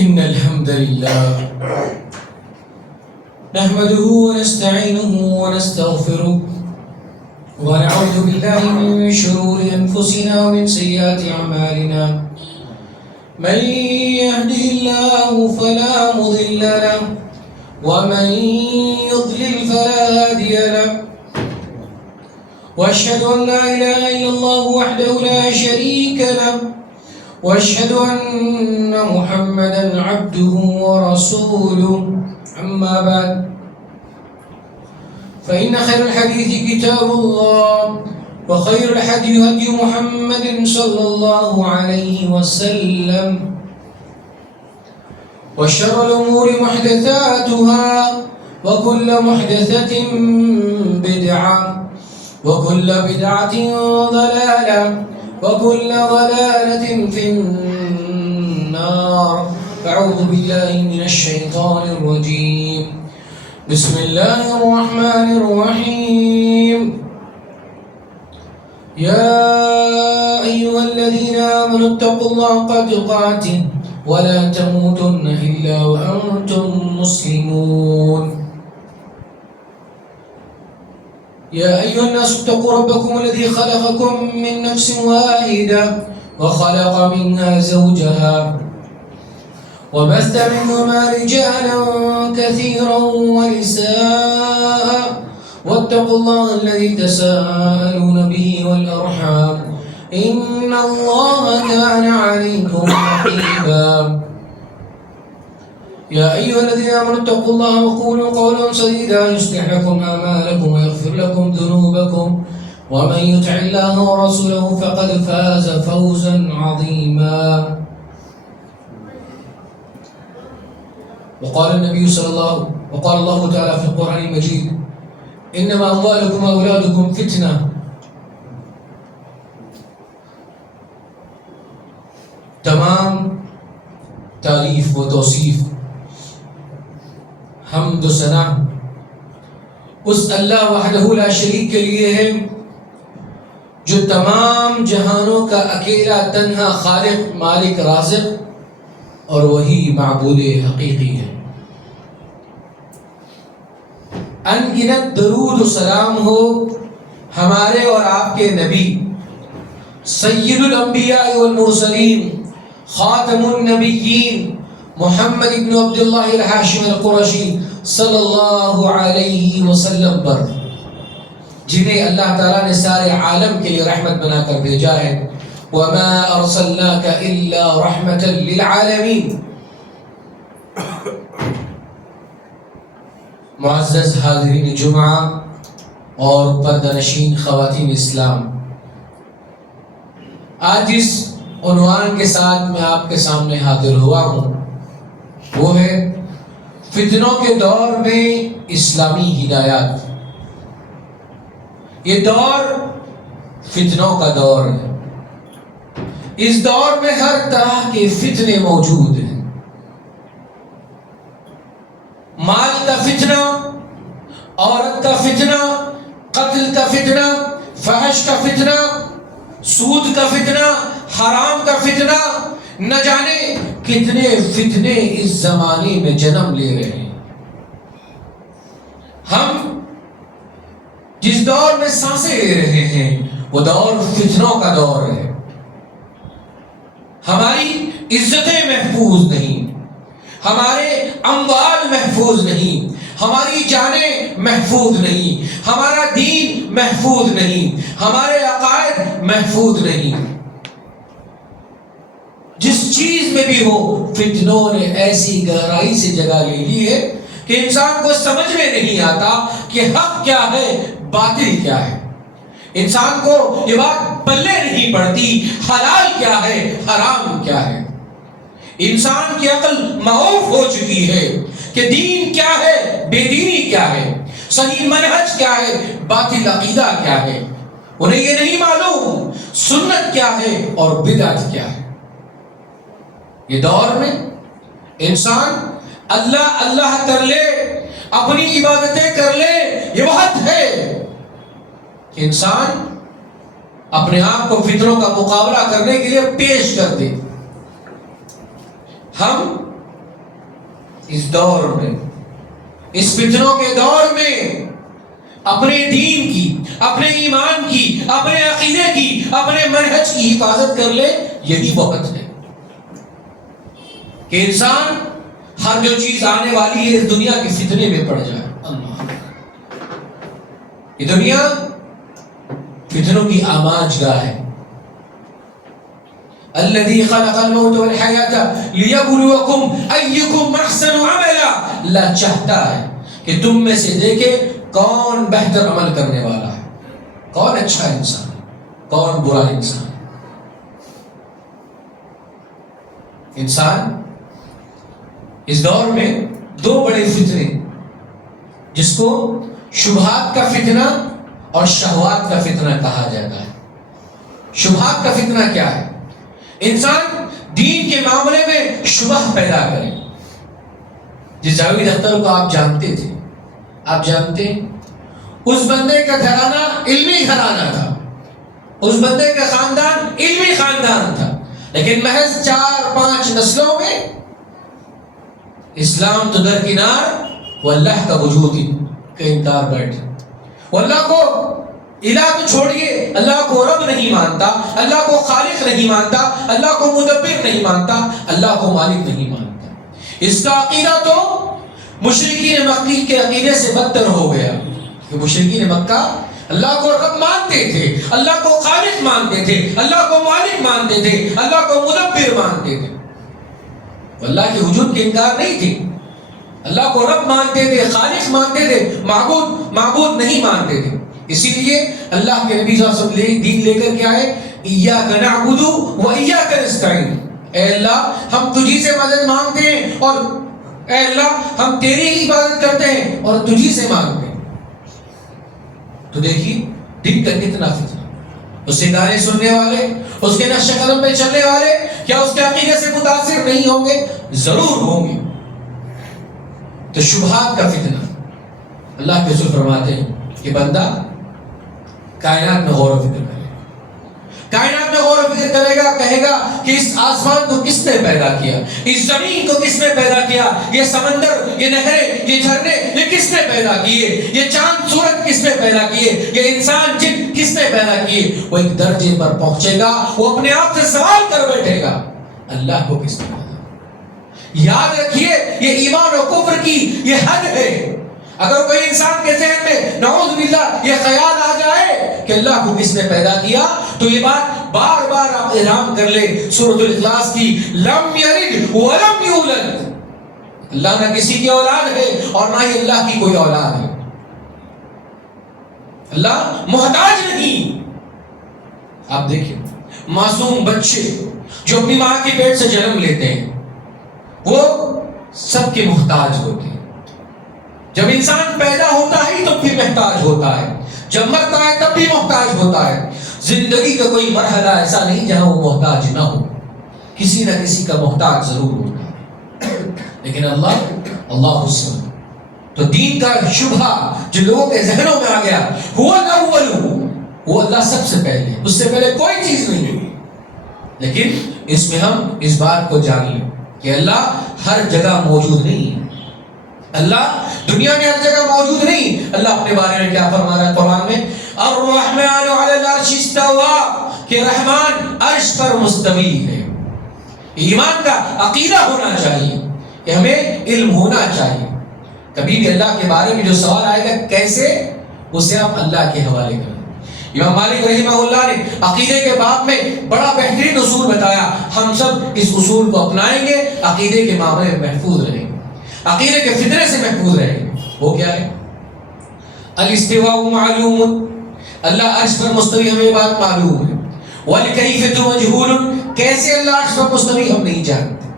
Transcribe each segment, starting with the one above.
إن الحمد لله نحمده ونستعينه ونستغفره ونعوذ بالله من شرور أنفسنا ومن سيئات أعمالنا من يهده الله فلا مضل له ومن يضلل فلا هادي له وأشهد أن لا إله إلا الله وحده لا شريك له وأشهد أن محمدًا عبده ورسوله أما بعد فإن خير الحديث كتاب الله وخير الهدي هدي محمد صلى الله عليه وسلم وشر الأمور محدثاتها وكل محدثة بدعة وكل بدعة ضلالة وكل ضلالة في النار. أعوذ بالله من الشيطان الرجيم. بسم الله الرحمن الرحيم. يا أيها الذين آمنوا اتقوا الله حق تقاته ولا تموتن إلا وأنتم مسلمون. يا أيها الناس اتقوا ربكم الذي خلقكم من نفس واحدة وخلق منها زوجها وبث منهما رجالا كثيرا ونساء واتقوا الله الذي تساءلون به والأرحام إن الله كان عليكم رقيبا. يا أيها الذين آمنوا اتقوا الله وقولوا قولا سديدا يصلح لكم أعمالكم ويغفر لكم ذنوبكم ومن يطع الله ورسوله فقد فاز فوزا عظيما. وقال الله تعالى في القرآن المجيد إنما أموالكم وأولادكم فتنة. تمام تعریف و توصیف حمد و ثنا اس اللہ وحدہ لا شریک کے لیے ہے جو تمام جہانوں کا اکیلا تنہا خالق مالک رازق اور وہی معبود حقیقی ہے. ان گنت درود و سلام ہو ہمارے اور آپ کے نبی سید الانبیاء والمرسلین خاتم النبیین محمد ابن عبداللہ الہاشمی القرشی صلی اللہ علیہ وسلم پر جنہیں اللہ تعالیٰ نے سارے عالم کے لیے رحمت بنا کر بھیجا ہے. وَمَا أَرْسَلْنَاكَ إِلَّا رَحْمَةً لِلْعَالَمِينَ. معزز حاضرین جمعہ اور پردہ نشین خواتین اسلام، آج اس عنوان کے ساتھ میں آپ کے سامنے حاضر ہوا ہوں، وہ ہے فتنوں کے دور میں اسلامی ہدایات. یہ دور فتنوں کا دور ہے. اس دور میں ہر طرح کے فتنے موجود ہیں. مال کا فتنہ، عورت کا فتنہ، قتل کا فتنہ، فحش کا فتنہ، سود کا فتنہ، حرام کا فتنہ، نہ جانے کتنے فتنے اس زمانے میں جنم لے رہے ہیں. ہم جس دور میں سانسیں لے رہے ہیں وہ دور فتنوں کا دور ہے. ہماری عزتیں محفوظ نہیں، ہمارے اموال محفوظ نہیں، ہماری جانیں محفوظ نہیں، ہمارا دین محفوظ نہیں، ہمارے عقائد محفوظ نہیں. جس چیز میں بھی ہو فتنوں نے ایسی گہرائی سے جگہ لے لی ہے کہ انسان کو سمجھ میں نہیں آتا کہ حق کیا ہے باطل کیا ہے. انسان کو یہ بات پلے نہیں پڑتی حلال کیا ہے حرام کیا ہے. انسان کی عقل معوف ہو چکی ہے کہ دین کیا ہے بے دینی کیا ہے، صحیح منہج کیا ہے باطل عقیدہ کیا ہے. انہیں یہ نہیں معلوم سنت کیا ہے اور بدعت کیا ہے. یہ دور میں انسان اللہ اللہ کر لے، اپنی عبادتیں کر لے، یہ وقت ہے کہ انسان اپنے آپ کو فتنوں کا مقابلہ کرنے کے لیے پیش کر دے. ہم اس دور میں، اس فتنوں کے دور میں اپنے دین کی، اپنے ایمان کی، اپنے عقیدے کی، اپنے منہج کی حفاظت کر لے، یہی وقت ہے کہ انسان ہر جو چیز آنے والی ہے اس دنیا کے فتنے میں پڑ جائے۔ اللہ، یہ دنیا فتنوں کی آماج گاہ ہے۔ الذي خلق الموت والحیاة لیبلوکم ایکم احسن عملا، اللہ چاہتا ہے کہ تم میں سے دیکھے کون بہتر عمل کرنے والا ہے، کون اچھا انسان، کون برا انسان۔ انسان اس دور میں دو بڑے فتنے، جس کو شبہات کا فتنہ اور شہوات کا فتنہ کہا جاتا ہے۔ شبہات کا فتنہ کیا ہے؟ انسان دین کے معاملے میں شبہ پیدا کرے۔ جس جاوید اختر کو آپ جانتے تھے، آپ جانتے اس بندے کا گھرانہ علمی گھرانہ تھا، اس بندے کا خاندان علمی خاندان تھا، لیکن محض 4-5 نسلوں میں اسلام تو درکنار، وہ اللہ کا وجود کا انکار بیٹھے۔ وہ اللہ کو الہ تو چھوڑیے، اللہ کو رب نہیں مانتا، اللہ کو خالق نہیں مانتا، اللہ کو مدبر نہیں مانتا، اللہ کو مالک نہیں مانتا۔ اس کا عقیدہ تو مشرکین مکہ کے عقیدے سے بدتر ہو گیا کہ مشرکین مکہ اللہ کو رب مانتے تھے، اللہ کو خالق مانتے تھے، اللہ کو مالک مانتے تھے، اللہ کو مدبر مانتے تھے، اللہ کے وجود کے انکار نہیں تھے۔ اللہ کو رب مانتے تھے، خالق مانتے تھے، معبود نہیں مانتے تھے۔ اسی لیے اللہ کے نبی صلی اللہ علیہ وسلم دین لے کر کیا ہے؟ ایاک نعبد و ایاک نستعین، اے اللہ ہم تجھی سے مدد مانگتے ہیں، اور اے اللہ ہم تیری ہی عبادت کرتے ہیں اور تجھی سے مانگتے ہیں۔ تو دیکھیے دین کا کتنا فتنہ، اس کے گانے سننے والے، اس کے نقش قدم پہ چلنے والے کیا اس کے عقیدے سے متاثر نہیں ہوں گے؟ ضرور ہوں گے۔ تو شبہات کا فتنہ، اللہ کے رسول فرماتے ہیں کہ بندہ کائنات میں غور و فکر کرے گا، کائنات میں غور و فکر کرے گا، کہے گا کہ اس آسمان کو کس نے پیدا کیا، اس زمین کو کس نے پیدا کیا، یہ سمندر، یہ نہریں، یہ جھرنے، یہ کس نے پیدا کیے، یہ چاند سورج کس نے پیدا کیے، یہ انسان جن کس نے پیدا کیے۔ وہ ایک درجے پر پہنچے گا، وہ اپنے آپ سے سوال کر بیٹھے گا، اللہ کو کس نے پیدا۔ یاد رکھیے یہ ایمان و کفر کی یہ حد ہے۔ اگر کوئی انسان کے ذہن میں نعوذ باللہ یہ خیال آ جائے کہ اللہ کو کس نے پیدا کیا، تو یہ بات بار بار آپ احرام کر لیں سورۃ الاخلاص کی، لم یلد ولم یولد، اللہ نہ کسی کی اولاد ہے اور نہ ہی اللہ کی کوئی اولاد ہے۔ اللہ محتاج نہیں۔ آپ دیکھیں معصوم بچے جو اپنی ماں کے پیٹ سے جنم لیتے ہیں، وہ سب کے محتاج ہوتے ہیں۔ جب انسان پیدا ہوتا ہے تب بھی محتاج ہوتا ہے، جب مرتا ہے تب بھی محتاج ہوتا ہے۔ زندگی کا کوئی مرحلہ ایسا نہیں جہاں وہ محتاج نہ ہو، کسی نہ کسی کا محتاج ضرور ہوتا ہے۔ لیکن اللہ حسن، تو دین کا شبہ جو لوگوں کے ذہنوں میں آ گیا، هو الاول، وہ اللہ سب سے پہلے، اس سے پہلے کوئی چیز نہیں ہے۔ لیکن اس میں ہم اس بات کو جان لیں کہ اللہ ہر جگہ موجود نہیں ہے، اللہ دنیا میں ہر جگہ موجود نہیں۔ اللہ اپنے بارے میں کیا فرما رہا ہے قرآن میں؟ الرحمن علی العرش استوى، کہ رحمان عرش پر مستوی ہے۔ ایمان کا عقیدہ ہونا چاہیے کہ ہمیں علم ہونا چاہیے۔ کبھی بھی اللہ کے بارے میں جو سوال آئے گا کیسے، اسے آپ اللہ کے حوالے کریں۔ امام مالک رحمہ اللہ نے عقیدے کے باب میں بڑا بہترین اصول بتایا، ہم سب اس اصول کو اپنائیں گے، عقیدے کے معاملے میں محفوظ رہیں گے، عقیدے کے فتنے سے محفوظ رہیں گے۔ وہ کیا ہے؟ الاستواء معلوم، اللہ عرش پر مستوی ہمیں بات معلوم ہے۔ والکیفیت مجہول، کیسے اللہ عرش پر مستوی ہم نہیں جانتے۔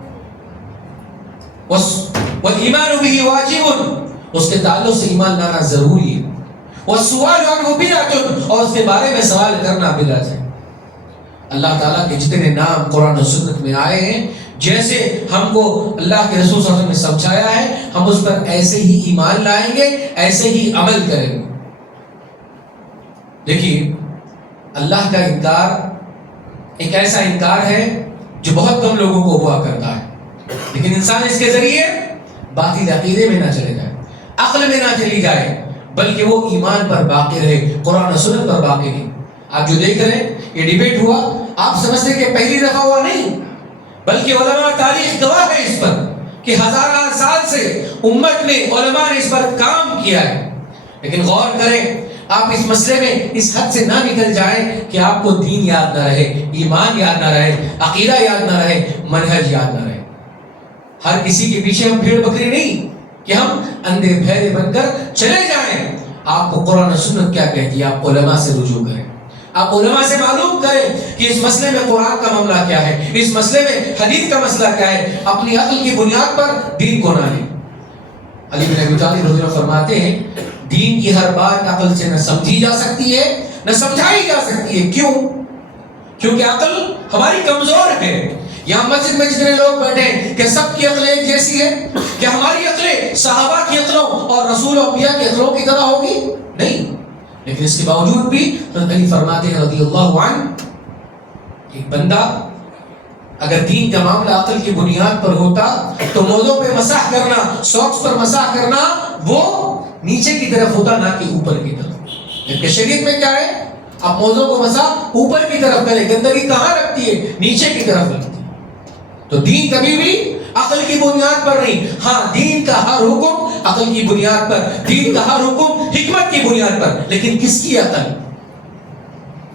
والایمان به واجب، اس کے تعلق سے ایمان لانا ضروری ہے۔ والسؤال عنہ بدعۃ، اور اس کے بارے میں سوال کرنا بدعت ہے۔ اللہ تعالیٰ کے جتنے نام قرآن و سنت میں آئے ہیں، جیسے ہم کو اللہ کے رسول صلی اللہ علیہ وسلم نے سمجھایا ہے، ہم اس پر ایسے ہی ایمان لائیں گے، ایسے ہی عمل کریں گے۔ دیکھیے اللہ کا انکار ایک ایسا انکار ہے جو بہت کم لوگوں کو ہوا کرتا ہے، لیکن انسان اس کے ذریعے باطل عقیدے میں نہ چلے جائے، عقل میں نہ چلی جائے، بلکہ وہ ایمان پر باقی رہے، قرآن و سنت پر باقی نہیں۔ آپ جو دیکھ رہے ہیں یہ ڈیبیٹ ہوا، آپ سمجھتے کہ پہلی دفعہ ہوا نہیں، بلکہ علماء تاریخ گواہ ہے اس پر کہ ہزارہ سال سے امت نے، علماء نے اس پر کام کیا ہے۔ لیکن غور کریں، آپ اس مسئلے میں اس حد سے نہ نکل جائیں کہ آپ کو دین یاد نہ رہے، ایمان یاد نہ رہے، عقیدہ یاد نہ رہے، منہج یاد نہ رہے۔ ہر کسی کے پیچھے ہم بھیڑ بکری نہیں کہ ہم اندھے بہرے بن کر چلے جائیں۔ آپ کو قرآن و سنت کیا کہتی ہے، آپ علماء سے رجوع کریں، آپ علماء سے معلوم کریں کہ اس مسئلے میں قرآن کا معاملہ کیا ہے، اس مسئلے میں حدیث کا مسئلہ کیا ہے۔ اپنی عقل کی بنیاد پر دین کو نہ لیں۔ علی بن ابی طالب رضی اللہ عنہ فرماتے ہیں دین کی ہر بات عقل سے نہ سمجھی جا سکتی ہے نہ سمجھائی جا سکتی ہے۔ کیوں؟ کیونکہ عقل ہماری کمزور ہے۔ یہاں مسجد میں جتنے لوگ بیٹھے ہیں کہ سب کی عقل ایک جیسی ہے؟ کہ ہماری عقلیں صحابہ کی عقلوں اور رسول و انبیاء کی عقلوں کی طرح ہوگی؟ نہیں۔ لیکن اس کے باوجود بھی حضرت علی فرماتے ہیں رضی اللہ عنہ، ایک بندہ اگر دین کا معاملہ عقل کی بنیاد پر ہوتا تو موضوع پہ مسح کرنا، سوکس پر مسح کرنا وہ نیچے کی طرف ہوتا نہ کہ اوپر کی طرف۔ جبکہ شریعت میں کیا ہے، آپ موضوع کو مسح اوپر کی طرف کریں، گندگی کہاں رکھتی ہے؟ نیچے کی طرف رکھتی ہے۔ تو دین کبھی بھی عقل کی بنیاد پر نہیں، ہاں دین کا ہر حکم عقل کی بنیاد پر، دین کا ہر حکم حکمت کی بنیاد پر۔ لیکن کس کی عقل؟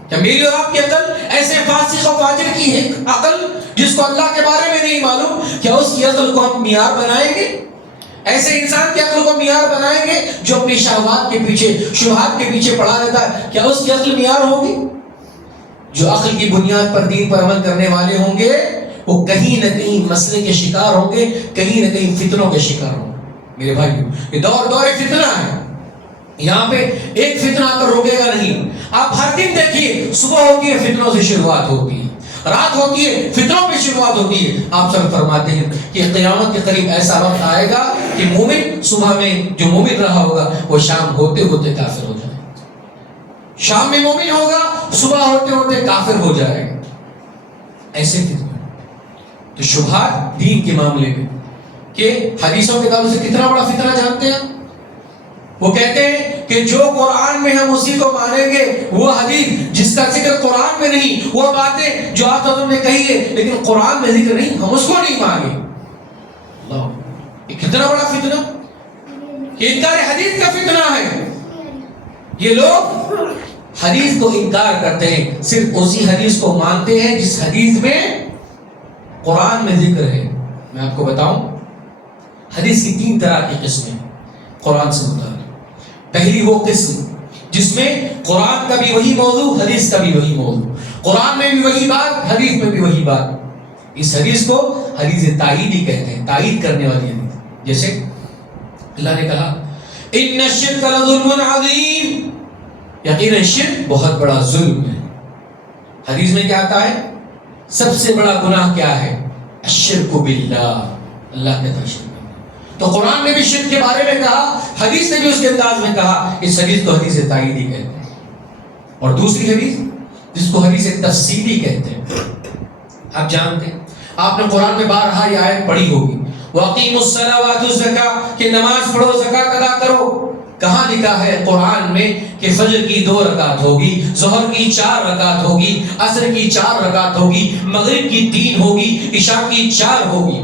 کیا میری اور آپ کی عقل ایسے فاسق و فاجر کی ہے عقل جس کو اللہ کے بارے میں نہیں معلوم؟ کیا اس کی عقل کو ہم معیار بنائیں گے؟ ایسے انسان کی عقل کو معیار بنائیں گے جو اپنی شہوات کے پیچھے، شبہات کے پیچھے پڑا رہتا ہے؟ کیا اس کی عقل معیار ہوگی؟ جو عقل کی بنیاد پر دین پر عمل کرنے والے ہوں گے وہ کہیں نہ کہیں مسئلے کے شکار ہوں گے، کہیں نہ کہیں فتنوں کے شکار ہوں گے۔ میرے بھائیو، یہ دور فتنہ ہے، یہاں پہ ایک فتنہ آ کر روکے گا نہیں۔ آپ ہر دن دیکھیے، صبح ہوتی ہے فتنوں سے شروعات ہوتی ہے، رات ہوتی ہے فتنوں پہ شروعات ہوتی ہے۔ آپ سب فرماتے ہیں کہ قیامت کے قریب ایسا وقت آئے گا کہ مومن صبح میں جو مومن رہا ہوگا وہ شام ہوتے ہوتے کافر ہو جائے گا، شام میں مومن ہوگا صبح ہوتے ہوتے کافر ہو جائے گا۔ ایسے فتنہ تو شبہات دین کے معاملے میں کہ حدیثوں کے تعلق سے کتنا بڑا فتنہ جانتے ہیں؟ وہ کہتے ہیں کہ جو قرآن میں ہم اسی کو مانیں گے، وہ حدیث جس کا ذکر قرآن میں نہیں، وہ باتیں جو آپ نے کہی ہے لیکن قرآن میں ذکر نہیں، ہم اس کو نہیں مانیں۔ اللہ، یہ کتنا بڑا فتنہ کہ انکار حدیث کا فتنہ ہے۔ یہ لوگ حدیث کو انکار کرتے ہیں، صرف اسی حدیث کو مانتے ہیں جس حدیث میں قرآن میں ذکر ہے۔ میں آپ کو بتاؤں حدیث کی 3 طرح کی قسمیں قرآن سے متعلق۔ پہلی وہ قسم جس میں قرآن کا بھی وہی موضوع، حدیث کا بھی وہی موضوع، قرآن میں بھی وہی بات، حدیث میں بھی وہی بات۔ اس حدیث کو حدیث تائیدی کہتے ہیں، تائید کرنے والی حدیث۔ جیسے اللہ نے کہا ان الشرک لظلم عظیم، یقیناً شرک بہت بڑا ظلم ہے۔ حدیث میں کیا آتا ہے؟ سب سے بڑا گناہ کیا ہے؟ الشرک باللہ، اللہ کے ساتھ شرک۔ تو قرآن نے بھی شرک کے بارے میں کہا، حدیث نے بھی اس کے انداز میں کہا۔ اس حدیث کو حدیث تائیدی کہتے ہیں۔ اور دوسری حدیث جس کو حدیث تفصیلی کہتے ہیں، آپ جانتے ہیں، آپ نے قرآن میں بارہا یہ آیت پڑھی ہوگی، وَأَقِيمُوا الصَّلَاةَ وَآتُوا الزَّكَاةَ کہ نماز پڑھو، زکوٰۃ ادا کرو۔ کہاں لکھا ہے قرآن میں کہ فجر کی 2 رکعت ہوگی، ظہر کی 4 رکعت ہوگی، عصر کی 4 رکعت ہوگی، مغرب کی 3 ہوگی، عشاء کی 4 ہوگی؟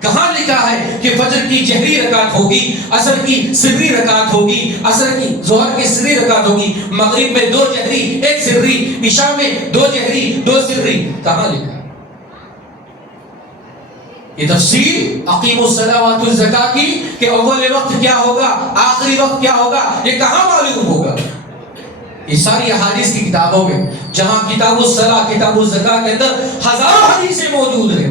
کہاں لکھا ہے کہ فجر کی جہری رکعت ہوگی، عصر کی سری رکعت ہوگی، عصر کی ظہر کی سری رکعت ہوگی، مغرب میں 2 جہری 1 سری، عشاء میں 2 جہری 2 سری؟ کہاں لکھا ہے؟ یہ تفصیل اقیموا الصلاۃ وآتوا الزکاۃ کی کہ اول وقت کیا ہوگا، آخری وقت کیا ہوگا، یہ کہاں معلوم ہوگا؟ یہ ساری احادیث کی کتابوں میں، جہاں کتاب الصلاۃ، کتاب الزکاۃ کے اندر ہزاروں حدیثیں موجود ہیں،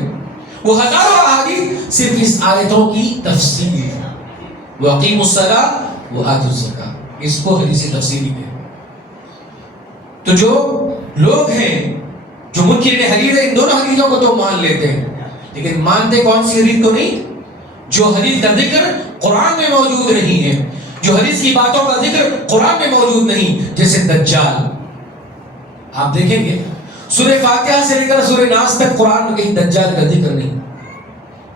وہ ہزاروں احادیث صرف اس آیتوں کی تفصیل ہے۔ وَأَقِيمُوا الصَّلَاةَ وَآتُوا الزَّكَاةَ، اس کو حدیث تفصیلی ہے۔ تو جو لوگ ہیں جو منکرین حدیث ہیں، ان دونوں حدیثوں کو تو مان لیتے ہیں، لیکن مانتے کون سی حدیث کو نہیں؟ جو حدیث کا ذکر قرآن میں موجود نہیں ہے، جو حدیث کی باتوں کا ذکر قرآن میں موجود نہیں، جیسے دجال۔ آپ دیکھیں گے سورہ فاتحہ سے لے کر سورہ ناس تک قرآن میں کہیں دجال کا ذکر نہیں۔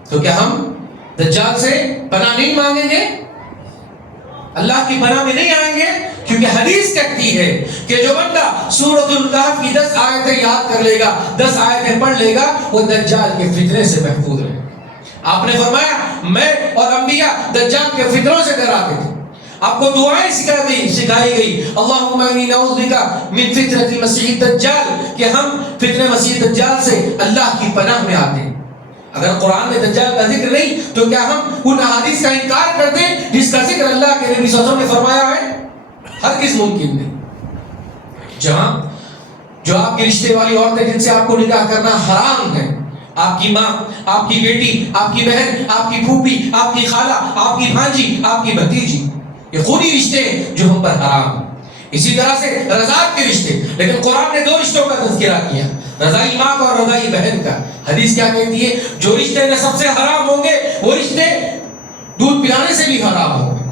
تو کیا ہم دجال سے پناہ نہیں مانگیں گے، اللہ کی پناہ میں نہیں آئیں گے، کیونکہ حدیث کہتی ہے کہ جو بندہ سورۃ الکہف کی 10 آیتیں یاد کر لے گا، 10 آیتیں پڑھ لے گا، وہ دجال کے فتنے سے محفوظ رہے گا۔ آپ نے فرمایا میں اور انبیاء دجال کے فتنوں سے ڈراتے تھے، آپ کو دعائیں سکھائی گئی، اللہم انی نعوذ بک من فتنۃ المسیح الدجال، کہ ہم فتنہ مسیح دجال سے اللہ کی پناہ میں آتے ہیں۔ اگر قرآن میں دجال کا ذکر نہیں تو کیا ہم ان احادیث کا انکار کر دیں جس کا ذکر اللہ کے نبی صلی اللہ علیہ وسلم نے فرمایا ہے؟ ہرگز ممکن نہیں۔ جہاں جو آپ کی رشتے والی عورتیں جن سے آپ کو نکاح کرنا حرام ہے، آپ کی ماں، آپ کی بیٹی، آپ کی بہن، آپ کی پھوپھی، آپ کی خالہ، آپ کی بھانجی، آپ کی بھتیجی، یہ خونی رشتے ہیں جو ہم پر حرام ہیں۔ اسی طرح سے رضاعت کے رشتے، لیکن قرآن نے 2 رشتوں کا تذکرہ کیا، رضائی ماں کا اور رضائی بہن کا۔ حدیث کیا کہتی ہے؟ جو رشتے نسب سے حرام ہوں گے وہ رشتے دودھ پلانے سے بھی حرام ہوں گے۔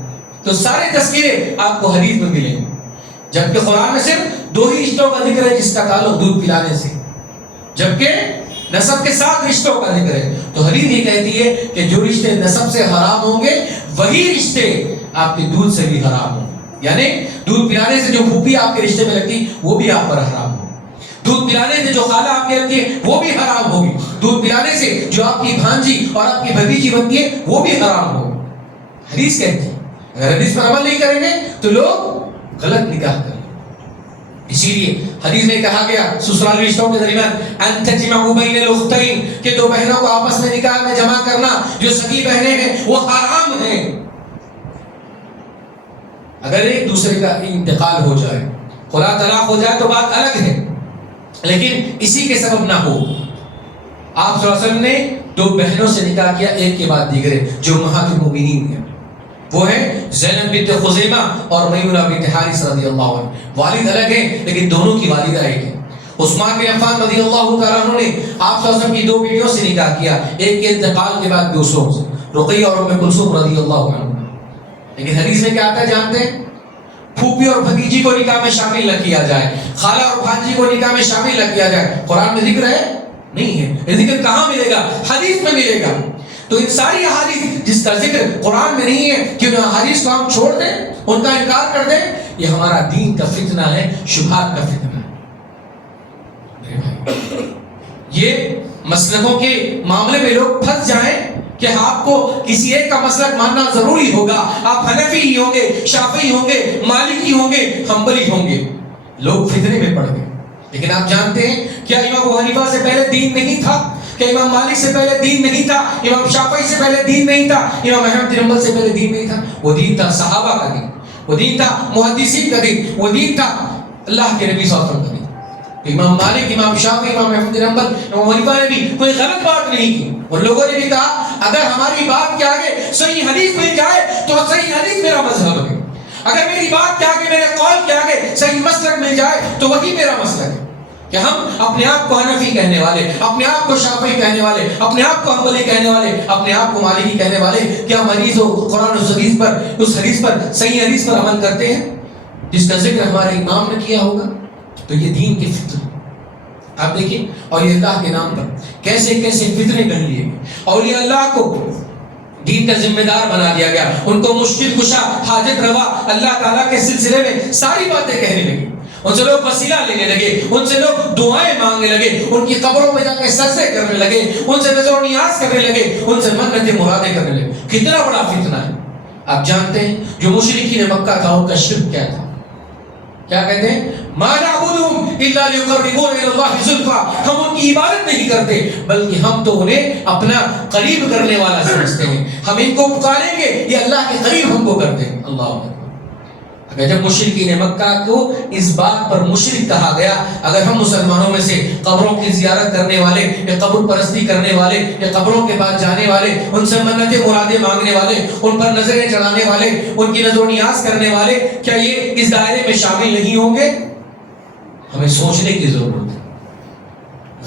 تو سارے تذکرے آپ کو حدیث میں ملیں گے، جبکہ قرآن میں صرف 2 ہی رشتوں کا ذکر ہے جس کا تعلق دودھ پلانے سے، جبکہ نسب کے 7 رشتوں کا ذکر ہے۔ تو حدیث یہ کہتی ہے کہ جو رشتے نسب سے حرام ہوں گے وہی رشتے آپ کے دودھ سے بھی حرام ہوں گے، یعنی دودھ پلانے سے جو پھوپھی آپ کے رشتے میں لگتی وہ بھی آپ پر حرام ہوگی، دودھ پلانے سے جو خالہ آپ کی لگتی ہے وہ بھی حرام ہوگی، دودھ پلانے سے جو آپ کی بھانجی اور آپ کی بھتیجی بنتی ہے وہ بھی حرام ہوگی۔ حدیث کہتی ہے اگر حدیث پر عمل نہیں کریں گے تو لوگ غلط نکاح کریں۔ اسی لیے حدیث میں کہا گیا سسرال رشتوں کے درمیان ان تجمعوا بین الاختین، کہ 2 بہنوں کو آپس میں نکاح میں جمع کرنا جو سگی بہنیں ہیں وہ حرام ہیں۔ اگر ایک دوسرے کا انتقال ہو جائے، خلا طلاق ہو جائے تو بات الگ ہے، لیکن اسی کے سبب نہ ہو۔ آپ صلی اللہ علیہ وسلم نے 2 بہنوں سے نکاح کیا، ایک کے بعد دیگرے، جو امہات المؤمنین ہیں، وہ ہے زینب بنت خزیمہ اور میمونہ بنت حارث رضی اللہ عنہ۔ والد الگ ہیں لیکن دونوں کی والدہ ایک ہے۔ عثمان بن عفان رضی اللہ تعالیٰ عنہ نے آپ صلی اللہ علیہ وسلم کی 2 بیٹیوں سے نکاح کیا، ایک کے انتقال کے بعد دوسروں سے، رقیہ اور ام کلثوم رضی اللہ عنہ۔ لیکن حدیث میں کیا آتا ہے جانتے ہیں؟ پھوپھی اور بھتیجی کو نکاح میں شامل نہ کیا جائے، خالہ اور بھانجی کو نکاح میں شامل نہ کیا جائے۔ قرآن میں ذکر ہے؟ نہیں ہے۔ یہ ذکر کہاں ملے گا؟ حدیث میں ملے گا۔ تو ان ساری احادیث جس کا ذکر قرآن میں نہیں ہے کہ ان احادیث کو ہم چھوڑ دیں، ان کا انکار کر دیں، یہ ہمارا دین کا فتنہ ہے، شبہات کا فتنہ ہے۔ یہ مسلکوں کے معاملے میں لوگ پھنس جائیں کہ آپ کو کسی ایک کا مسلک ماننا ضروری ہوگا، آپ حنفی ہی ہوں گے، شافعی ہوں گے، مالکی ہوں گے، حنبلی ہوں گے، لوگ فتنے میں پڑ گئے۔ لیکن آپ جانتے ہیں کیا امام ابو حنیفہ سے پہلے دین نہیں تھا؟ کہ امام مالک سے پہلے دین نہیں تھا؟ امام شافعی سے پہلے دین نہیں تھا؟ امام احمد بن حنبل سے پہلے دین نہیں تھا؟ وہ دین تھا صحابہ کا دین، وہ دین تھا محدثین کا دین، وہ دین تھا اللہ کے نبی صلی اللہ علیہ وسلم کا دین۔ امام مالک، امام شافعی، امام احمد بن حنبل، امام حنیفہ نے بھی کوئی غلط بات نہیں کی، اور لوگوں نے بھی کہا اگر ہماری بات کے آگے صحیح حدیث مل جائے تو صحیح حدیث میرا مذہب ہے، اگر میری بات کے آگے، میرے قول کے آگے صحیح مسلک مل جائے تو وہی میرا مسلک ہے۔ کہ ہم اپنے آپ کو حنفی کہنے والے، اپنے آپ کو شافعی کہنے والے، اپنے آپ کو حنبلی کہنے والے، اپنے آپ کو مالکی کہنے والے، کیا ہم حدیث و قرآن و حدیث پر، اس حدیث پر، صحیح حدیث پر عمل کرتے ہیں جس کا ذکر ہمارے امام نے کیا ہوگا؟ تو یہ دین کے فتنے آپ دیکھیں، اور یہ اللہ کے نام پر کیسے کیسے فتنے کر لیے گئے، اور یہ اللہ کو دین کا ذمہ دار بنا دیا گیا، ان کو مشکل کشا، حاجت روا اللہ تعالیٰ کے سلسلے میں ساری باتیں کہنے لگے، ان سے لوگ وسیلہ لینے لگے، ان سے لوگ دعائیں مانگنے لگے، ان کی قبروں میں جا کے سجدے کرنے لگے، ان سے نذر و نیاز کرنے لگے، ان سے منتیں مرادیں کرنے لگے۔ کتنا بڑا فتنہ ہے۔ آپ جانتے ہیں جو مشرکین مکہ تھا ان کا شرک کیا تھا؟ کیا کہتے ہیں؟ ما نعبدهم الا ليقربونا الى الله زلفا، ہم ان کی عبادت نہیں کرتے بلکہ ہم تو انہیں اپنا قریب کرنے والا سمجھتے ہیں، ہم ان کو پکاریں گے یہ اللہ کے قریب ہم کو کرتے ہیں۔ اللہ اکبر۔ اگر جب مشرکین مکہ کو اس بات پر مشرک کہا گیا، اگر ہم مسلمانوں میں سے قبروں کی زیارت کرنے والے یا قبر پرستی کرنے والے یا قبروں کے پاس جانے والے، ان سے منتیں مرادیں مانگنے والے، ان پر نظریں چڑھانے والے، ان کی نذر و نیاز کرنے والے، کیا یہ اس دائرے میں شامل نہیں ہوں گے؟ ہمیں سوچنے کی ضرورت ہے۔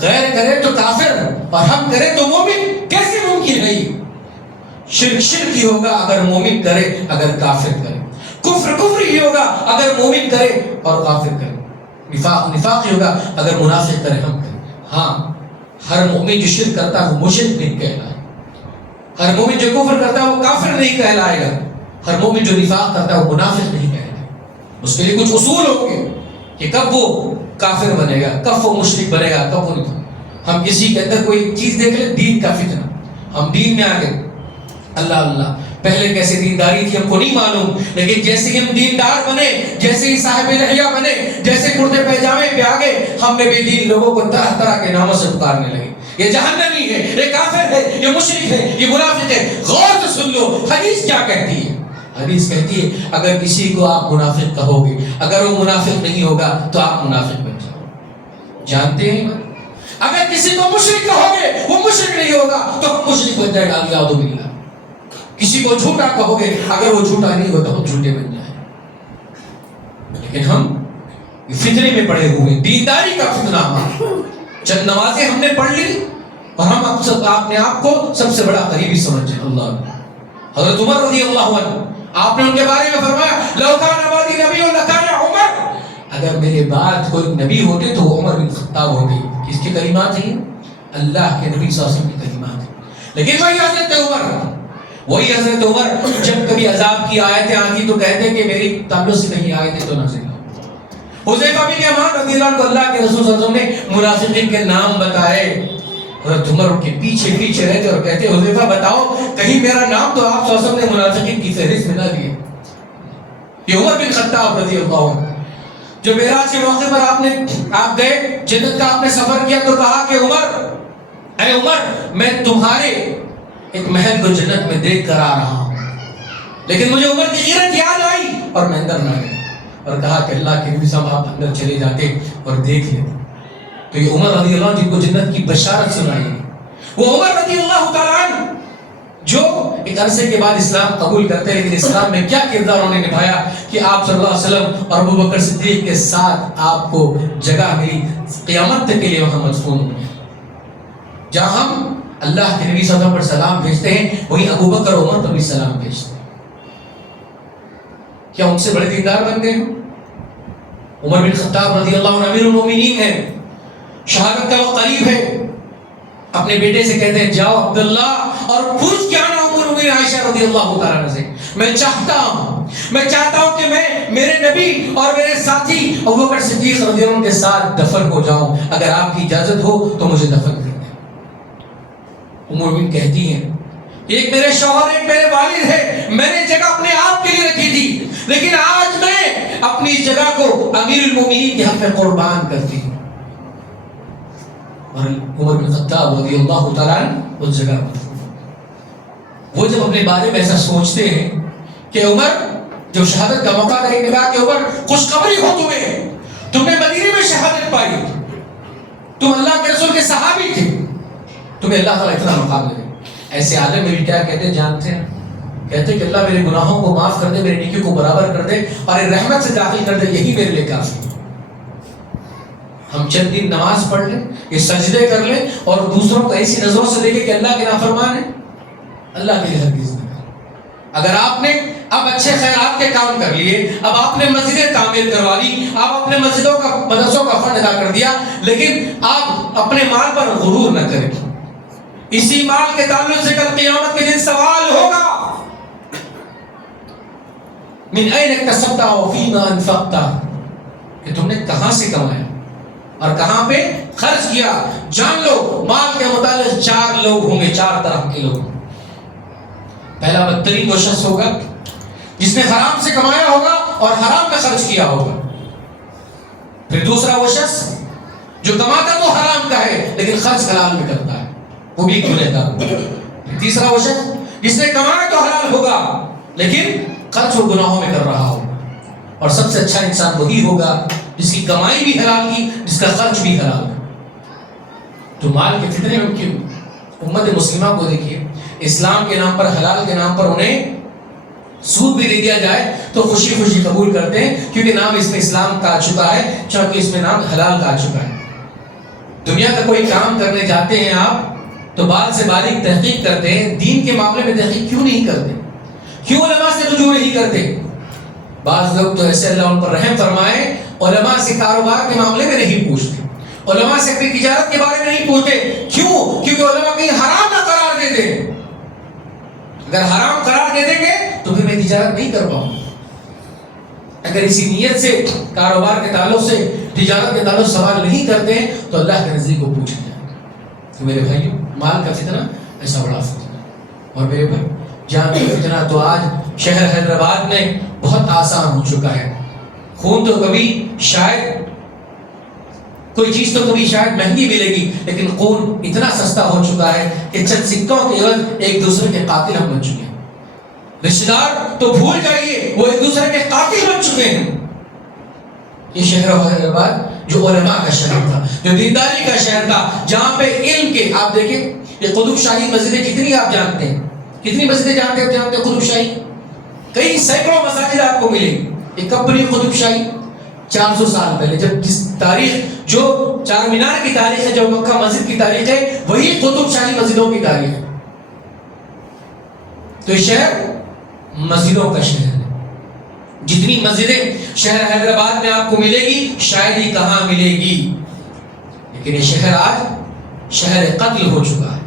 غیر کرے تو کافر اور ہم کرے تو مومن، کیسے ممکن ہے؟ یہ شرک ہی ہوگا اگر مومن کرے، اگر کافر کرے، کفر ہی ہوگا اگر مومن کرے اور کافر کرے، نفاق ہی ہوگا اگر منافق کرے، ہم کرے۔ ہاں، ہر مومن جو شرک کرتا ہے وہ مشرک نہیں کہلاتا، ہر مومن جو کفر کرتا ہے وہ کافر نہیں کہلائے گا، ہر مومن جو نفاق کرتا ہے وہ منافق نہیں کہے گا۔ اس کے لیے کچھ اصول ہوں گے کہ کب وہ کافر بنے گا، کب وہ مشرک بنے گا، کب وہ نہیں۔ ہم کسی کے اندر کوئی چیز دیکھ لیں، دین کا فتنہ، ہم دین میں آ گئے، اللہ اللہ، پہلے کیسے دینداری تھی ہم کو نہیں معلوم، لیکن جیسے ہی ہم دیندار بنے، جیسے ہی صاحب لحیہ بنے، جیسے کرتے پیجامے پہ آگے، ہم نے بے دین لوگوں کو طرح طرح کے ناموں سے پکارنے لگے، یہ جہنمی ہے، یہ کافر ہے، یہ مشرک ہے، یہ منافق ہے۔ غور سے سن لو حدیث کیا کہتی ہے۔ حدیث کہتی ہے اگر کسی کو آپ منافق کہو گے، اگر وہ منافق نہیں ہوگا تو آپ منافق بن جاؤ۔ جانتے ہیں اگر کسی کو مشرک کہو گے وہ مشرک نہیں ہوگا تو ہم مشرک بن جائے گا، اعوذ باللہ۔ کسی کو جھوٹا کہو گے، اگر وہ جھوٹا نہیں ہوگا تو ہم جھوٹے بن جائیں گے۔ لیکن ہم فتنے میں پڑے ہوئے، دینداری کا فتنہ، چند نمازیں ہم نے پڑھ لی اور ہم اپنے آپ کو سب سے بڑا قریبی سمجھیں۔ اللہ حضرت عمر رضی اللہ عنہ، آپ نے ان کے بارے میں فرمایا لو کان بعدی نبی لکان عمر، اگر میرے بعد کوئی نبی ہوتے تو وہ عمر بن خطاب ہوتے۔ کس کی کلمات ہیں؟ اللہ کے نبی صلی اللہ علیہ وسلم کی کلمات ہیں۔ لیکن وہی حضرت عمر جب کبھی عذاب کی آیتیں آتی تو کہتے کہ میری تعلق سے نہیں آیتیں تو نازل ہو۔ حذیفہ بن یمان رضی اللہ عنہ کو اللہ کے رسول صلی اللہ علیہ وسلم نے منافقین کے نام بتائے، حضرت عمر ان کے پیچھے پیچھے رہتے اور کہتے حذیفہ بتاؤ کہیں میرا نام تو آپ صلی اللہ علیہ وسلم نے منافقین کی فہرست میں نہ دیا۔ یہ عمر بن خطاب رضی اللہ عنہ جو معراج کے موقع پر آپ گئے، جنت کا آپ نے سفر کیا تو کہا کہ عمر، اے عمر میں تمہارے ایک محل کو جنت میں دیکھ کر آ رہا ہوں، لیکن مجھے عمر کی غیرت یاد آئی اور میں اندر نہ گیا، اور کہا کہ اللہ کے نبی صاحب آپ اندر چلے جاتے اور دیکھ لیتے۔ تو یہ عمر رضی اللہ عنہ جن کو جنت کی بشارت سنائی، وہ عمر رضی اللہ تعالیٰ عنہ جو ایک عرصے کے بعد اسلام قبول کرتے، لیکن اسلام میں کیا کردار انہوں نے نبھایا کہ آپ صلی اللہ علیہ وسلم اور ابوبکر صدیق کے ساتھ آپ کو جگہ ملی، قیامت تک کے لیے وہاں مدفون ہوئے۔ جہاں ہم اللہ کے نبی صلی اللہ علیہ وسلم پر سلام بھیجتے ہیں، وہی ابوبکر اور عمر پر بھی سلام بھیجتے ہیں۔ کیا ان سے بڑے دیندار بن گئے؟ عمر بن خطاب رضی اللہ عنہ امیر المومنین ہیں، شہادت کا وہ قریب ہے، اپنے بیٹے سے کہتے ہیں جاؤ عبداللہ اور پوچھ کیا نا ام المومنین عائشہ رضی اللہ تعالیٰ عنہ سے، میں چاہتا ہوں کہ میں میرے نبی اور میرے ساتھی ابوبکر صدیق رضی اللہ عنہ کے ساتھ دفن ہو جاؤں، اگر آپ کی اجازت ہو تو مجھے دفن کر دیں۔ ام المومنین کہتی ہیں ایک میرے شوہر ایک میرے والد ہے، میں نے جگہ اپنے آپ کے لیے رکھی تھی، لیکن آج میں اپنی جگہ کو امیر المومنین کے حق میں قربان کرتی ہوں۔ اور عمر بن خطاب رضی اللہ تعالیٰ عنہ اس جگہ پر وہ جب اپنے بارے میں ایسا سوچتے ہیں کہ عمر جب شہادت کا موقع نہیں ملا کہ عمر خوشخبری ہو تمہیں، تم نے مدینے میں شہادت پائی، تم اللہ کے رسول کے صحابی تھے، تمہیں اللہ تعالیٰ اتنا مقام دے۔ ایسے عالم میں بھی کیا کہتے جانتے ہیں؟ کہتے کہ اللہ میرے گناہوں کو معاف کر دے، میرے نیکیوں کو برابر کر دے اور رحمت سے داخل کر دے، یہی میرے لیے کافی ہے۔ ہم چند دن نماز پڑھ لیں، یہ سجدے کر لیں اور دوسروں کو ایسی نظروں سے دیکھیں کہ اللہ کے نافرمان ہیں، اللہ کے لیے ہرگز نہ کریں۔ اگر آپ نے اب اچھے خیرات کے کام کر لیے، اب آپ نے مسجدیں تعمیر کروا لی، آپ اپنے مسجدوں کا مدرسوں کا فنڈ ادا کر دیا، لیکن آپ اپنے مال پر غرور نہ کریں۔ اسی مال کے تعلق سے کل قیامت کے دن سوال ہوگا، من این اکتسبت وفیما انفقت، کہ تم نے کہاں سے کمایا اور کہاں پہ خرچ کیا۔ جان لو مال کے متعلق 4 لوگ ہوں گے، 4 طرح کے لوگ۔ پہلا بدترین وہ شخص ہوگا جس نے حرام سے کمایا ہوگا اور حرام میں خرچ کیا ہوگا۔ پھر دوسرا وہ شخص جو کماتا تو حرام کا ہے لیکن خرچ حلال میں کرتا ہے، وہ بھی گنہگار ہوگا۔ تیسرا وہ شخص جس نے کمایا تو حلال ہوگا لیکن خرچ وہ گناہوں میں کر رہا ہوگا۔ اور سب سے اچھا انسان وہی ہوگا جس کی کمائی بھی حلال کی، جس کا خرچ بھی حلال ہے۔ تو مال کے فتنے میں کیوں امت مسلمہ کو دیکھیے، اسلام کے نام پر، حلال کے نام پر انہیں سود بھی دے دیا جائے تو خوشی خوشی قبول کرتے ہیں، کیونکہ نام اس میں اسلام کا آ چکا ہے، چونکہ اس میں نام حلال کا آ چکا ہے۔ دنیا کا کوئی کام کرنے جاتے ہیں آپ تو بعد سے باریک تحقیق کرتے ہیں، دین کے معاملے میں تحقیق کیوں نہیں کرتے؟ کیوں علماء سے رجوع نہیں کرتے؟ بعض لوگ تو ایسے اللہ ان پر رحم فرمائے علماء سے کاروبار کے معاملے میں نہیں پوچھتے، علماء سے اپنی تجارت کے بارے میں نہیں پوچھتے۔ کیوں؟ کیونکہ علماء کہیں حرام نہ قرار دیتے۔ اگر حرام قرار دے دیں گے تو پھر میں تجارت نہیں کر پاؤں. اگر اسی نیت سے کاروبار کے تعلق سے تجارت کے تعلق سوال نہیں کرتے ہیں تو اللہ کے نزدیک کو پوچھیں جائیں. تو میرے بھائیو مال کا فتنہ ایسا بڑا فتنہ. اور میرے بھائی جان کا فتنہ تو آج شہر حیدرآباد میں بہت آسان ہو چکا ہے. خون تو کبھی شاید کوئی چیز تو کبھی شاید مہنگی ملے گی، لیکن خون اتنا سستا ہو چکا ہے کہ چند سکوں کے عوض ایک دوسرے کے قاتل ہم بن چکے ہیں. رشتہ دار تو بھول جائیے، وہ ایک دوسرے کے قاتل بن چکے ہیں. یہ شہر حیدرآباد جو علماء کا شہر تھا، جو دینداری کا شہر تھا، جہاں پہ علم کے، آپ دیکھیں یہ قطب شاہی مسجدیں کتنی آپ جانتے ہیں، کتنی مسجدیں جانتے ہیں قطب شاہی؟ کئی سینکڑوں مساجد آپ کو ملیں گی. یہ کب بنی قطب شاہی؟ 400 سال پہلے. جب جس تاریخ، جو چار مینار کی تاریخ ہے، جو مکہ مسجد کی تاریخ ہے، وہی قطب شاہی مسجدوں کی تاریخ ہے. تو یہ شہر مسجدوں کا شہر ہے. جتنی مسجدیں شہر حیدرآباد میں آپ کو ملے گی شاید ہی کہاں ملے گی. لیکن یہ شہر آج شہر قتل ہو چکا ہے.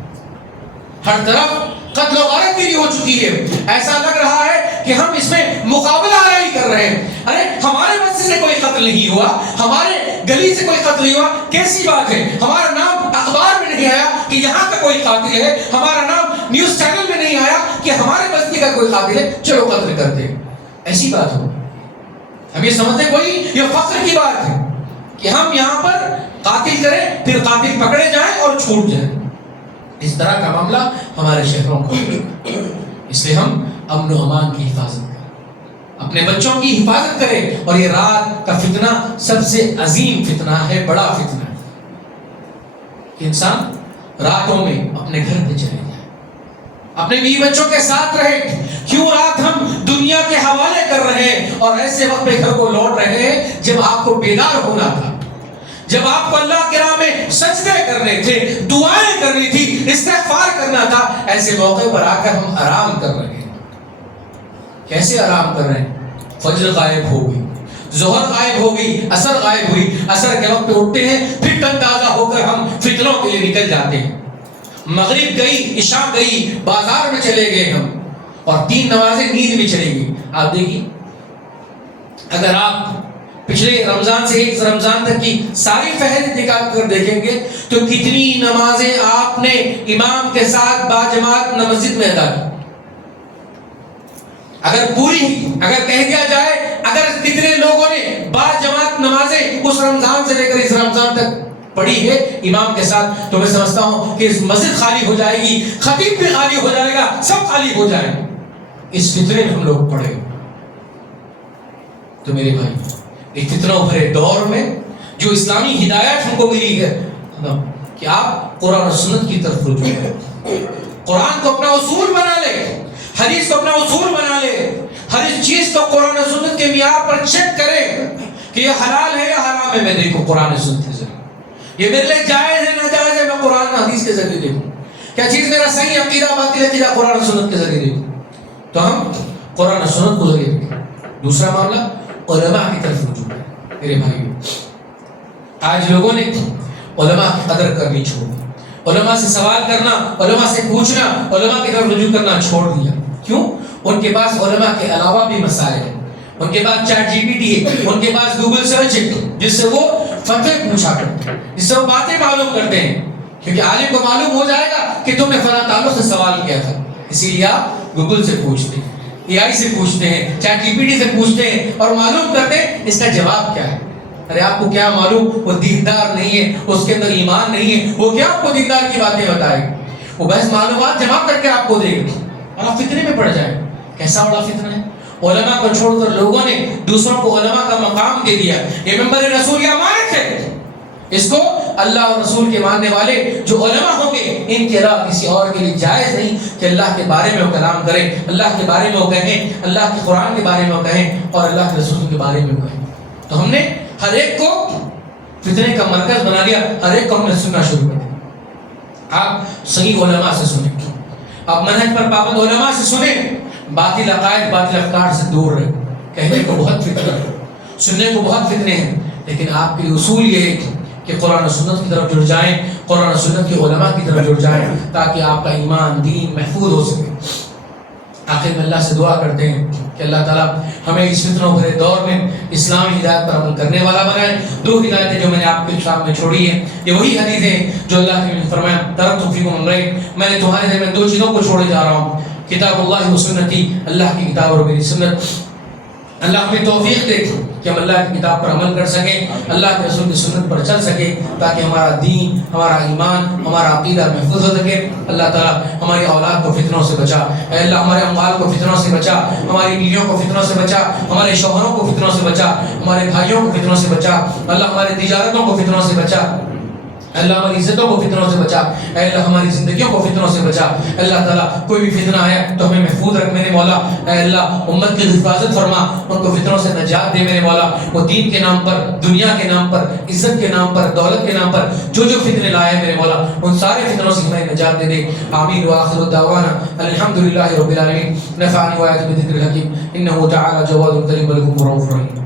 ہر طرف قتل و غارت گیری ہو چکی ہے. ایسا لگ رہا ہے کہ ہم اس میں مقابلہ آرائی کر رہے ہیں. ارے ہمارے مسجد سے کوئی قتل نہیں ہوا، ہمارے گلی سے کوئی قتل نہیں ہوا، کیسی بات ہے؟ ہمارا نام اخبار میں نہیں آیا کہ یہاں کا کوئی قاتل ہے، ہمارا نام نیوز چینل میں نہیں آیا کہ ہمارے بستی کا کوئی قاتل ہے، چلو قتل کرتے ہیں. ایسی بات ہو؟ ہم یہ سمجھتے کوئی یہ فخر کی بات ہے کہ ہم یہاں پر قاتل کریں پھر قاتل پکڑے جائیں اور چھوٹ جائیں. اس طرح کا معاملہ ہمارے شہروں کو. اس لیے ہم امن و امان کی حفاظت کریں، اپنے بچوں کی حفاظت کریں. اور یہ رات کا فتنہ سب سے عظیم فتنہ ہے، بڑا فتنہ ہے. انسان راتوں میں اپنے گھر پہ چلے جائے، اپنے بیوی بچوں کے ساتھ رہے. کیوں رات ہم دنیا کے حوالے کر رہے ہیں اور ایسے وقت پہ گھر کو لوٹ رہے ہیں جب آپ کو بیدار ہونا تھا، جب آپ کو اللہ کے راہ میں سجدے کرنے تھے، دعائیں کرنی تھی، استغفار کرنا تھا. ایسے موقع پر آ کر ہم آرام کر رہے ہیں. کیسے آرام کر رہے ہیں؟ فجر غائب ہو گئی، ظہر غائب ہو گئی، عصر غائب ہوئی. عصر کے وقت پہ اٹھتے ہیں، پھر تن تازہ ہو کر ہم فتنوں کے لیے نکل جاتے ہیں. مغرب گئی، عشاء گئی، بازار میں چلے گئے ہم، اور 3 نمازیں نیند میں چلے گی. آپ دیکھیے اگر آپ پچھلے رمضان سے ایک رمضان تک کی ساری فہرست نکال کر دیکھیں گے تو کتنی نمازیں آپ نے امام کے ساتھ باجماعت مسجد میں ادا کی. اگر کہہ دیا جائے اگر کتنے لوگوں نے باجماعت نمازیں اس رمضان سے لے کر اس رمضان تک پڑھی ہے امام کے ساتھ، تو میں سمجھتا ہوں کہ اس مسجد خالی ہو جائے گی، خطیب بھی خالی ہو جائے گا، سب خالی ہو جائے گا. اس فتنے میں ہم لوگ پڑھے. تو میرے بھائی اس فتنوں بھرے دور میں جو اسلامی ہدایت ہم کو ملی ہے کہ آپ قرآن و سنت کی طرف رجوع کریں. قرآن کو اپنا اصول بنا لے، حدیث کو اپنا اصول بنا لے، ہر اس چیز کو قرآن و سنت کے معیار پر چیک کرے کہ یہ حلال ہے یا حرام ہے. میں دیکھوں قرآن و سنت کے ذریعے یہ میرے لیے جائز ہے ناجائز ہے، میں قرآن و حدیث کے ذریعے دیکھوں. کیا چیز میرا صحیح عقیدہ باطل عقیدہ قرآن و سنت کے ذریعے دیکھوں. تو ہم قرآن و سنت کو ذریعے دیکھیں. دوسرا معاملہ علماء کی طرف رجوع ہے. میرے بھائیو آج لوگوں نے علماء کی قدر کرنی چھوڑ دی، علماء سے سوال کرنا، علماء سے پوچھنا، علماء کی طرف رجوع کرنا چھوڑ دیا. کیوں؟ ان کے پاس علماء کے علاوہ بھی مسائل ہیں. ان کے پاس چیٹ جی پی ٹی ہے، ان کے پاس گوگل سرچ ہے جس سے وہ فتوے پوچھا کرتے ہیں، جس سے وہ باتیں معلوم کرتے ہیں. کیونکہ عالم کو معلوم ہو جائے گا کہ تم نے فلاں تعلق سے سوال کیا تھا، اسی لیے آپ گوگل سے پوچھتے ہیں، اے آئی سے پوچھتے ہیں، چیٹ جی پی ٹی سے پوچھتے ہیں اور معلوم کرتے ہیں اس کا جواب کیا ہے. ارے آپ کو کیا معلوم؟ وہ دیندار نہیں ہے، اس کے اندر ایمان نہیں ہے، وہ کیا آپ کو دیندار کی باتیں بتائے گا؟ وہ بس معلومات جمع کر کے آپ کو دے گا اور آپ فتنے میں پڑ جائے. کیسا بڑا فتنہ ہے! علماء کو چھوڑ کر لوگوں نے دوسروں کو علماء کا مقام دے دیا. یہ ممبر رسول یا امانت ہے، اس کو اللہ اور رسول کے ماننے والے جو علماء ہوں گے ان کے علاوہ کسی اور کے لیے جائز نہیں کہ اللہ کے بارے میں وہ کلام کریں، اللہ کے بارے میں وہ کہیں، اللہ کے قرآن کے بارے میں وہ کہیں اور اللہ کے رسول کے بارے میں وہ کہیں. تو ہم نے ہر ایک کو فتنے کا مرکز بنا لیا، ہر ایک کو ہم نے سننا شروع کر دیا. آپ صحیح علماء سے سنیں، آپ منہج پر پابند علماء سے سنیں، باطل عقائد باطل افکار سے دور رہیں. کہنے کو بہت فتنہ ہے، سننے کو بہت فتنے ہیں، لیکن آپ کے اصول یہ ہے کہ قرآن و سنت کی طرف جڑ جائیں، قرآن و سنت کے علماء کی طرف جڑ جائیں تاکہ آپ کا ایمان دین محفوظ ہو سکے. آخر میں اللہ سے دعا کرتے ہیں کہ اللہ تعالیٰ ہمیں اس فتنوں بھرے دور میں اسلامی ہدایت پر عمل کرنے والا بنائے. 2 ہدایتیں جو میں نے آپ کے سامنے چھوڑی ہیں یہ وہی حدیث ہے جو اللہ نے فرمایا ترکت فیکم امرین، میں نے تمہارے درمیان 2 چیزوں کو چھوڑے جا رہا ہوں، کتاب اللہ و سنتی، اللہ کی کتاب اور میری سنت. اللہ ہمیں توفیق دے کہ ہم اللہ کی کتاب پر عمل کر سکیں، اللہ کے رسول کی سنت پر چل سکیں، تاکہ ہمارا دین، ہمارا ایمان، ہمارا عقیدہ محفوظ ہو سکے. اللہ تعالیٰ ہماری اولاد کو فتنوں سے بچا، اے اللہ ہمارے اموال کو فتنوں سے بچا، ہماری بیویوں کو فتنوں سے بچا، ہمارے شوہروں کو فتنوں سے بچا، ہمارے بھائیوں کو فتنوں سے بچا. اللہ ہمارے تجارتوں کو فتنوں سے بچا، اللہ ہماری عزتوں کو فتنوں سے بچا، اے اللہ ہماری زندگیوں کو فتنوں سے بچا. اللہ تعالیٰ کوئی بھی فتنہ ہے تو ہمیں محفوظ رکھ میرے مولا. اے اللہ امت کی حفاظت فرما، ان کو فتنوں سے نجات دے میرے مولا. وہ دین کے نام پر، دنیا کے نام پر، عزت کے نام پر، دولت کے نام پر جو فتنے لائے میرے مولا ان سارے فتنوں سے ہمیں نجات دے دے. آمین. وآخر دعوانا الحمد للہ رب العالمین. نفعنی وآیات بذکر الحکیم انہ تعالی جواد کریم رؤوف رحیم.